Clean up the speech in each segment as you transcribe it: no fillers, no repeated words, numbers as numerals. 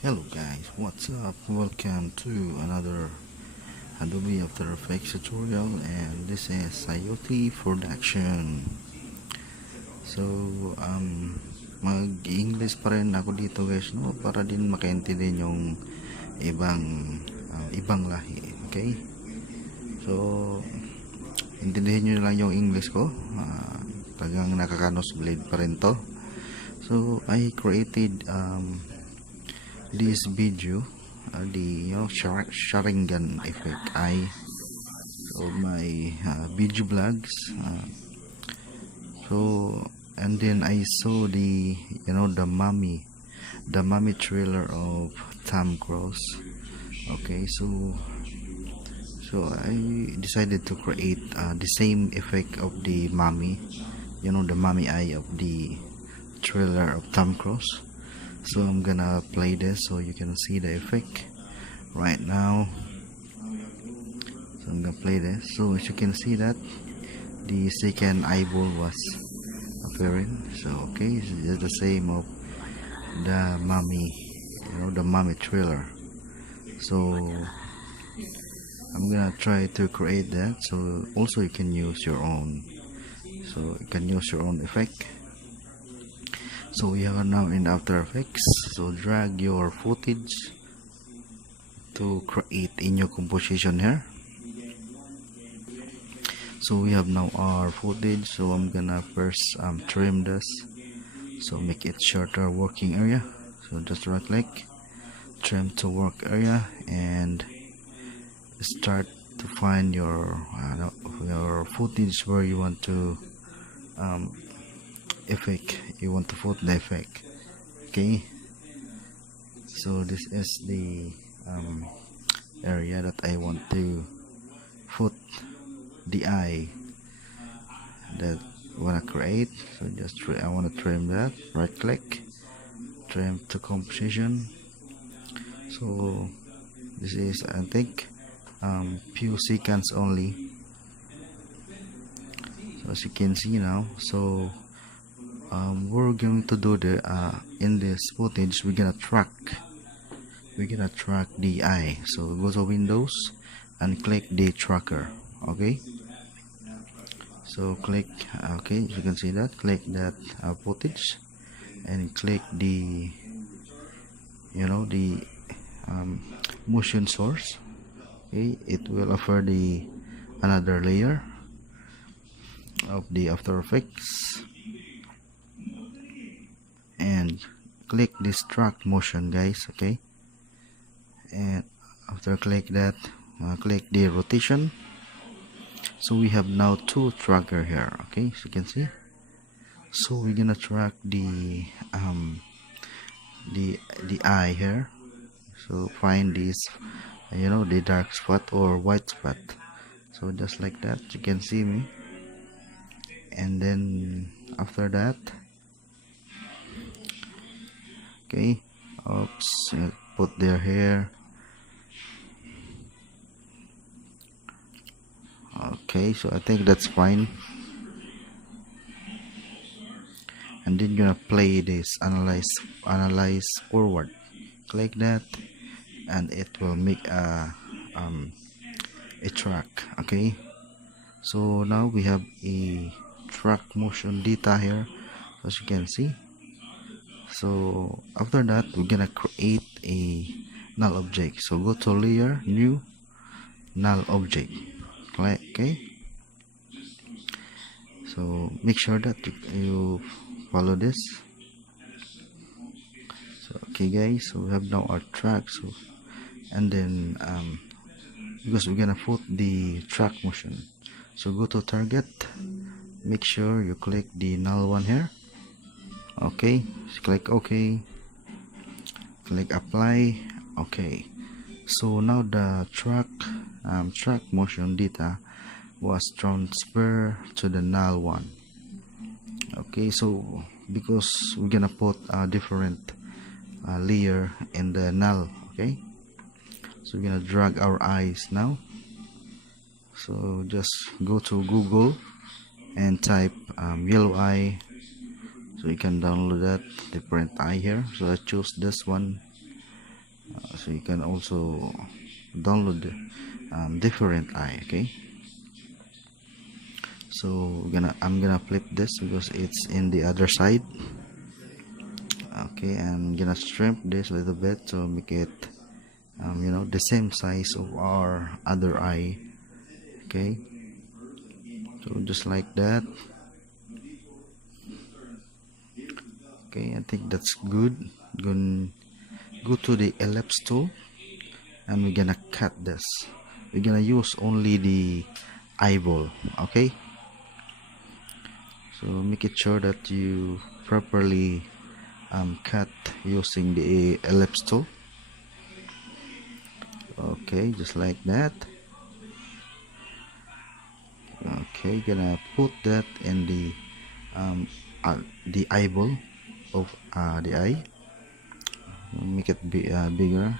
Hello guys, what's up? Welcome to another Adobe After Effects tutorial, and this is SayoteProduction. So, mag-English pa rin ako dito guys, no? Para din makaintindihan yung ibang lahi, okay? So, intindihin nyo lang yung English ko. Talagang nakaka-nosebleed pa rin to. So, I created this video, the Sharingan effect. So my video blogs. And then I saw the the mummy trailer of Tom Cruise. Okay, so I decided to create the same effect of the mummy, the mummy eye of the trailer of Tom Cruise. So I'm gonna play this so you can see the effect right now. So I'm gonna play this. So as you can see that the second eyeball was appearing. So okay, it's just the same of the mummy, the mummy trailer. So I'm gonna try to create that. So also you can use your own. So you can use your own effect. So we are now in After Effects. So drag your footage to create in your composition here. So we have now our footage. So I'm gonna first trim this, so make it shorter working area. So just right click, trim to work area, and start to find your footage where you want to put the effect. Okay, so this is the area that I want to put the eye that I want to create. So I want to trim that. Right click, trim to composition. So this is, I think, few seconds only. So as you can see now, so we're going to do the in this footage we're gonna track the eye. So go to Windows and click the tracker. Okay, so click, okay, you can see that, click that footage and click the motion source. Okay, it will offer the another layer of the After Effects, and click this track motion guys. Okay, and after click that, click the rotation. So we have now two tracker here. Okay, so you can see, so we're gonna track the eye here. So find this the dark spot or white spot. So just like that, you can see me. And then after that, okay, oops, put their hair. Okay, so I think that's fine. And then you're gonna play this analyze forward. Click that, and it will make a track. Okay, so now we have a track motion data here, as you can see. So after that, we're gonna create a null object. So go to layer, new, null object. Click. Okay, so make sure that you follow this. So okay guys, so we have now our track. So and then because we're gonna put the track motion, so go to target, make sure you click the null one here. Okay, so click OK, click apply. Okay, so now the track motion data was transferred to the null one. Okay, so because we're gonna put a different layer in the null. Okay, so we're gonna drag our eyes now. So just go to Google and type yellow eye. So you can download that different eye here. So I choose this one. So you can also download different eye. Okay, so I'm gonna flip this because it's in the other side. Okay, I'm gonna shrimp this a little bit to make it the same size of our other eye. Okay, so just like that. Okay, I think that's good. Gonna go to the ellipse tool and we're gonna cut this. We're gonna use only the eyeball. Okay, so make it sure that you properly cut using the ellipse tool. Okay, just like that. Okay, gonna put that in the eyeball of the eye. Make it bigger.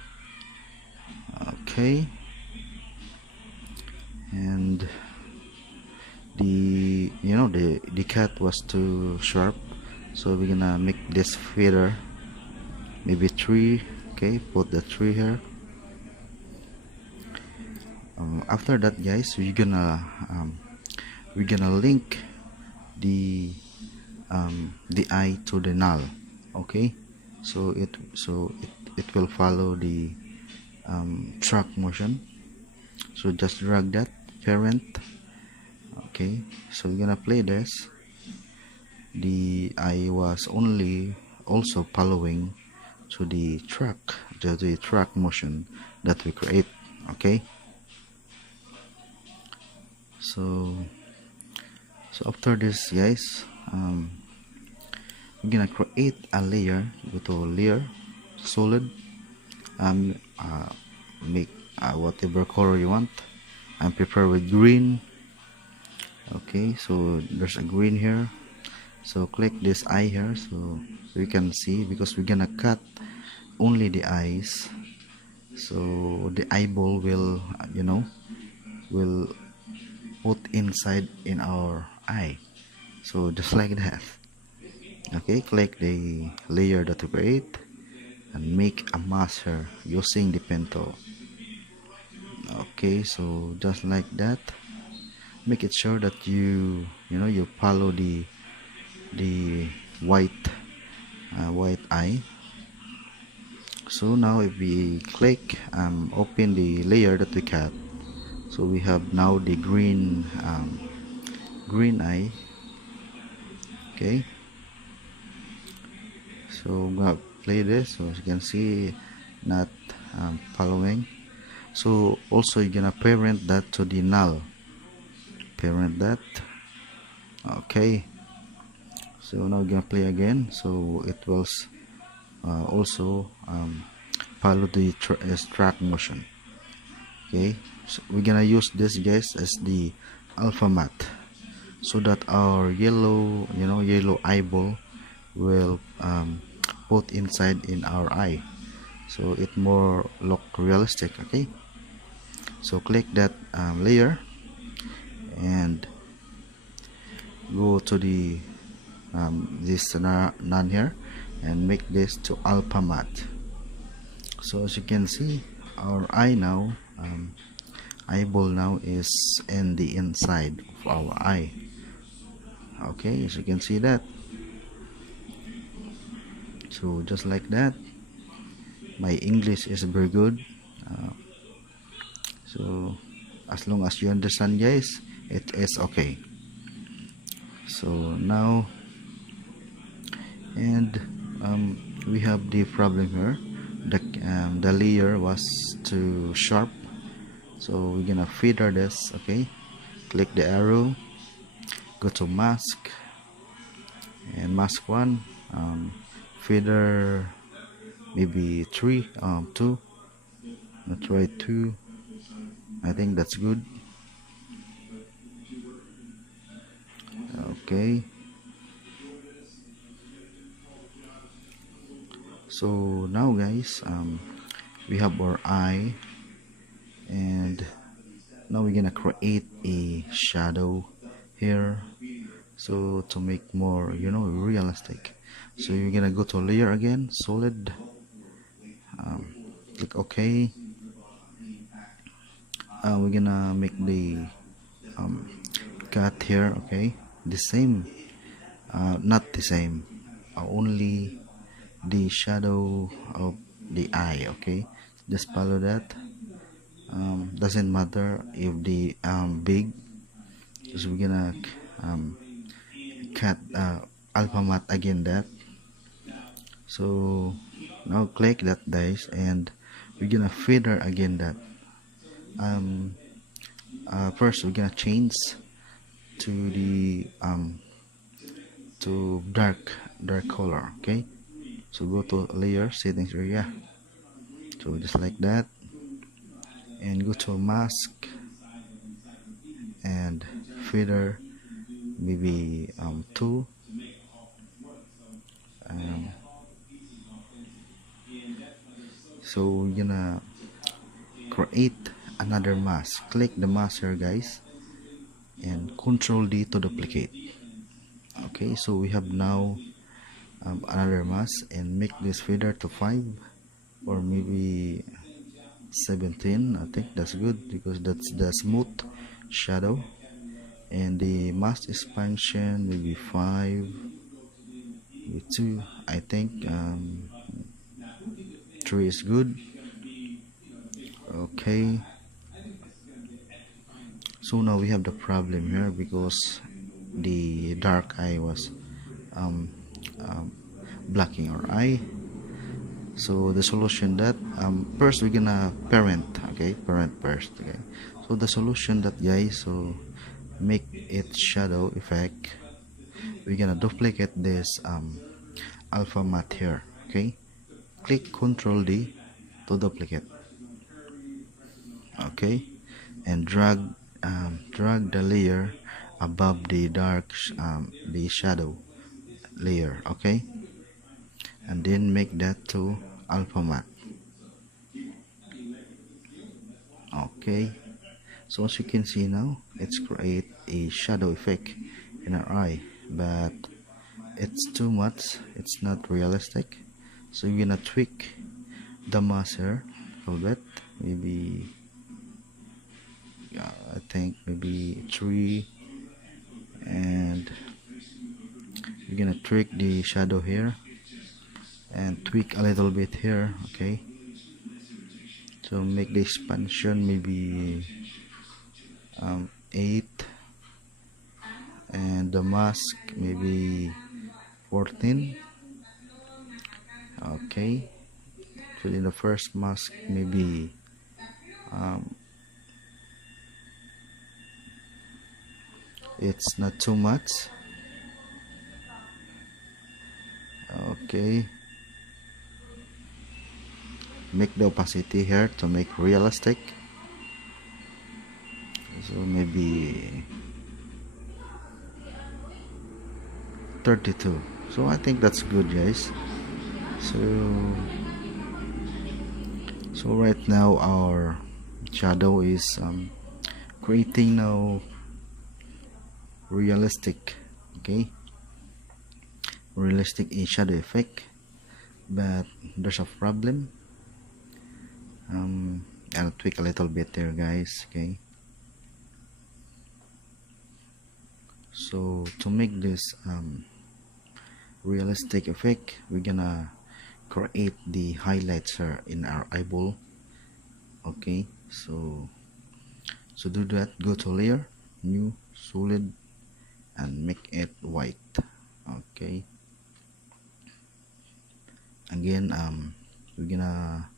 Okay, and the cut was too sharp, so we're gonna make this feather maybe 3. Okay, put the 3 here. After that, guys, we're gonna link the eye to the null. Okay, so it will follow the track motion. So just drag that parent. Okay, so we're gonna play this. The eye was only also following to the track motion that we create. Okay, so after this, guys, we're gonna create a layer. Go to layer, solid, make whatever color you want. I'm prepared with green. Okay, so there's a green here, so click this eye here so you can see, because we're gonna cut only the eyes, so the eyeball will will put inside in our eye, so just like that. Okay, click the layer that we create and make a mask here using the pen tool. Okay, so just like that, make it sure that you follow the white eye. So now if we click open the layer that we cut, so we have now the green eye. Okay, so I'm gonna play this, so as you can see, not following. So also you're gonna parent that to the null, parent that. Okay, so now we're gonna play again, so it will also follow the track motion. Okay, so we're gonna use this, guys, as the alpha matte, so that our yellow eyeball will put inside in our eye, so it more look realistic. Okay, so click that layer and go to the this none here and make this to alpha matte. So as you can see, our eye now eyeball now is in the inside of our eye. Okay, as you can see that. So just like that. My English is very good, so as long as you understand, guys, it is okay. So now, and we have the problem here. The layer was too sharp, so we're gonna feather this. Okay, click the arrow, go to mask, and mask 1, feather maybe 3, 2. Let's try 2. I think that's good. Okay, so now, guys, we have our eye, and now we're gonna create a shadow here, so to make more realistic. So you're gonna go to layer again, solid, click OK. We're gonna make the cut here. Okay, the same, not the same, only the shadow of the eye. Okay, just follow that. Doesn't matter if the big. So we're gonna um, cut alpha matte again that. So now click that dice and we're gonna feather again that. um, First we're gonna change to the to dark color. Okay, so go to layer settings area, so just like that, and go to mask and feather maybe 2. um, so we're gonna create another mask. Click the mask here, guys, and Control D to duplicate. Okay, so we have now another mask, and make this feather to 5 or maybe 17. I think that's good because that's the smooth shadow. And the mask expansion maybe 5 with 2. I think 3 is good. Okay, so now we have the problem here because the dark eye was um, um, blocking our eye. So the solution that first we're gonna parent. Okay, parent first. Okay, so the solution that, guys, so make it shadow effect. We're gonna duplicate this alpha matte here. Okay, click Control D to duplicate. Okay, and drag the layer above the the shadow layer. Okay, and then make that to alpha matte. Okay, so as you can see now, it's create a shadow effect in our eye, but it's too much, it's not realistic. So you're gonna tweak the mask here a little bit, maybe I think maybe 3, and you're gonna tweak the shadow here and tweak a little bit here. Okay, so make the expansion maybe 8, and the mask maybe 14. Okay, so in the first mask maybe it's not too much. Okay, make the opacity here to make realistic, so maybe 32. So I think that's good, guys. So right now our shadow is creating now realistic. Okay, realistic in shadow effect, but there's a problem. I'll tweak a little bit there, guys. Okay, so to make this realistic effect, we're gonna create the highlights here in our eyeball. Okay, so do that, go to layer, new, solid, and make it white. Okay, again we're gonna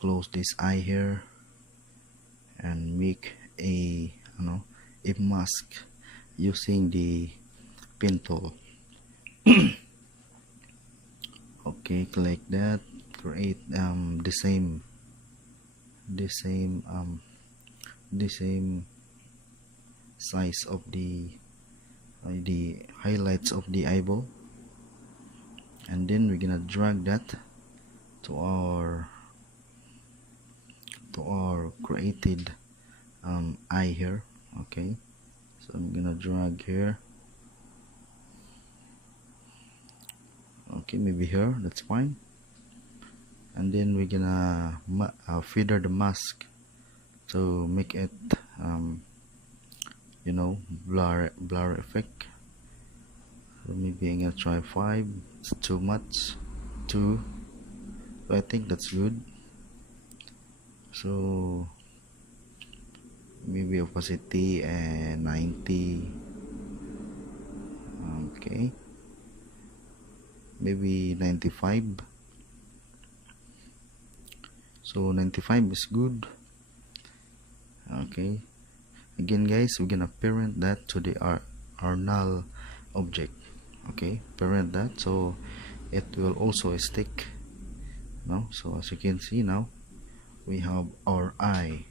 close this eye here and make a a mask using the pen tool. Okay, click that, create the same size of the highlights of the eyeball, and then we're gonna drag that to our created eye here. Okay, so I'm gonna drag here. Okay, maybe here, that's fine. and then we're gonna feather the mask to make it you know, blur effect. So maybe I'm gonna try 5. It's too much. 2. So I think that's good. So maybe opacity and 90. Okay, maybe 95. So 95 is good. Okay, again guys, we're gonna parent that to the our null object. Okay, parent that so it will also stick. No, so as you can see now, we have our eye.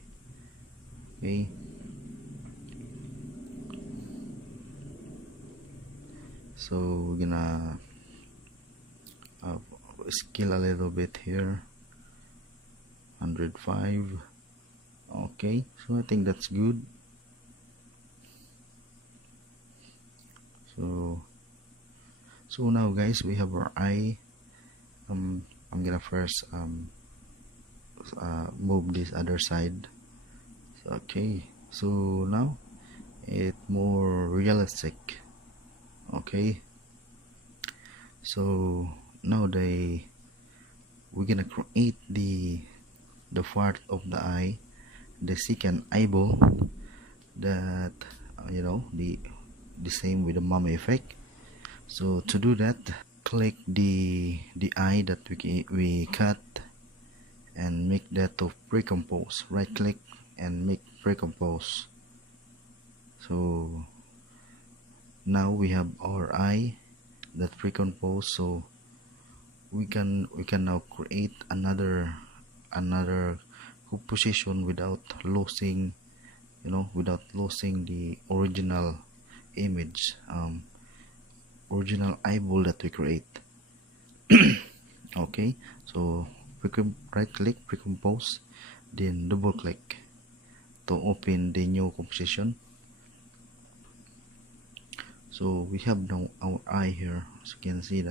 Okay, so we're gonna scale a little bit here. 105. Okay, so I think that's good. So now guys, we have our eye. I'm gonna first move this other side. Okay, so now it's more realistic. Okay, so now we're gonna create the part of the eye, the second eyeball, that you know, the same with the mummy effect. So to do that, click the eye that we cut and make that to pre-compose. Right click and make pre-compose. So now we have our eye that pre-compose, so we can now create another composition without losing, you know, without losing the original image, original eyeball that we create. Okay, so right click, pre-compose, then double click to open the new composition. So we have now our eye here, as you can see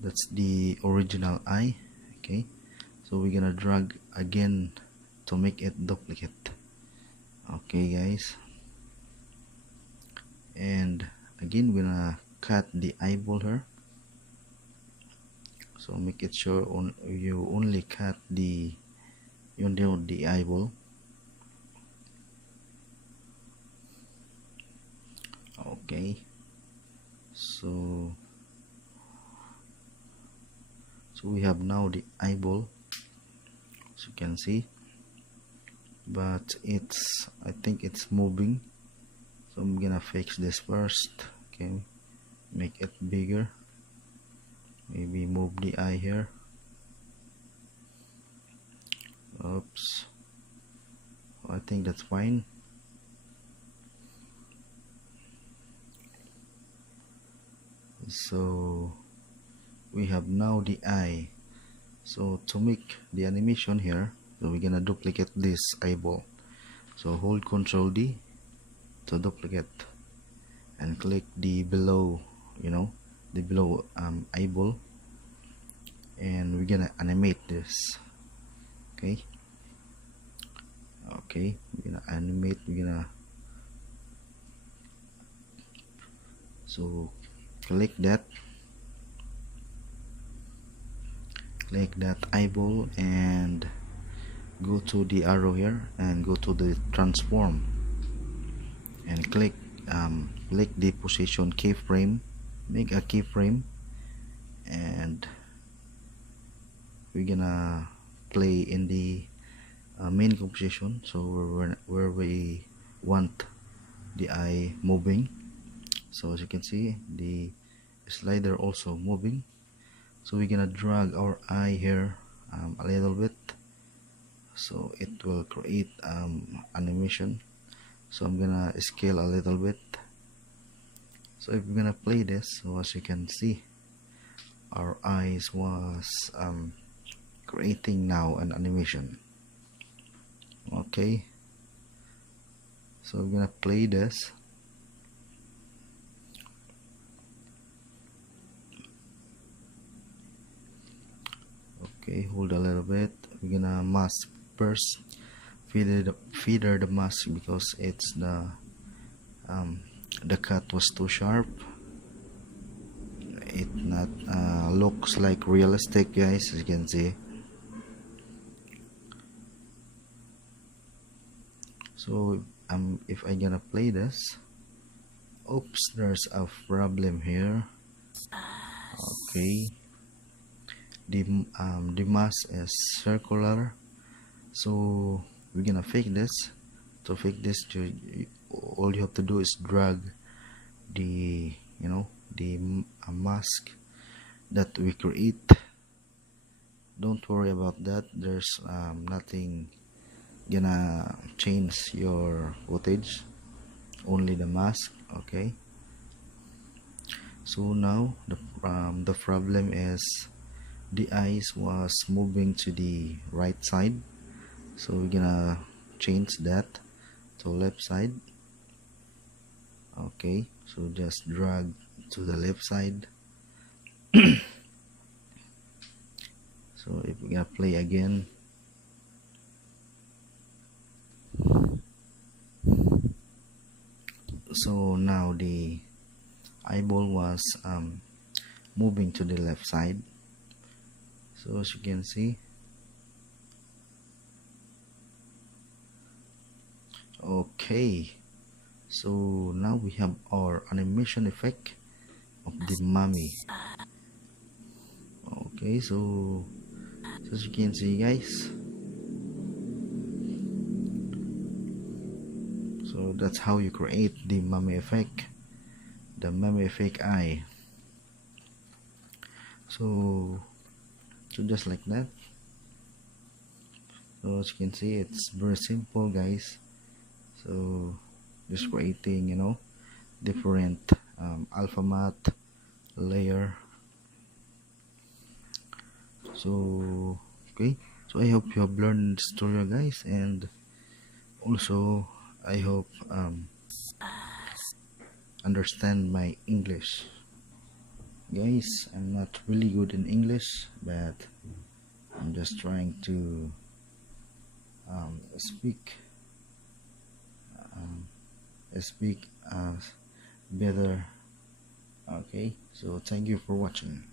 that's the original eye. Okay, so we're gonna drag again to make it duplicate. Okay guys, and again we're gonna cut the eyeball here, so make it sure you only cut the eyeball. Okay, so we have now the eyeball, as you can see, but I think it's moving, so I'm gonna fix this first. Okay, make it bigger, maybe move the eye here. Oops, I think that's fine. So we have now the eye. So to make the animation here, so we're gonna duplicate this eyeball. So hold Ctrl D to duplicate and click the below, you know, the below eyeball, and we're gonna animate this. Okay, we're gonna animate, so click that eyeball and go to the arrow here and go to the transform and click the position keyframe, make a keyframe, and we're gonna play in the main composition, so where we want the eye moving. So as you can see, the slider also moving, so we're gonna drag our eye here a little bit, so it will create animation. So I'm gonna scale a little bit. So if we're gonna play this, so as you can see, our eyes was creating now an animation. Okay, so we're gonna play this. Okay, hold a little bit. We're gonna mask first. Feather the mask because it's the cut was too sharp. It not looks like realistic, guys, as you can see. So if I gonna play this, oops, there's a problem here. Okay, the mask is circular, so we're gonna fake this. To fake this, all you have to do is drag the the mask that we create. Don't worry about that. There's nothing gonna change your footage, only the mask. Okay, so now the problem is the eyes was moving to the right side, so we're gonna change that to left side. Okay, so just drag to the left side. So if we're gonna play again, so now the eyeball was moving to the left side, so as you can see. Okay, so now we have our animation effect of the mummy. Okay, so as you can see, guys, so that's how you create the mummy effect, the mummy effect eye. So just like that. So as you can see, it's very simple, guys. So just creating different alpha matte layer. So okay, so I hope you have learned this tutorial, guys, and also I hope understand my English, guys. I'm not really good in English, but I'm just trying to speak better. Okay, so thank you for watching.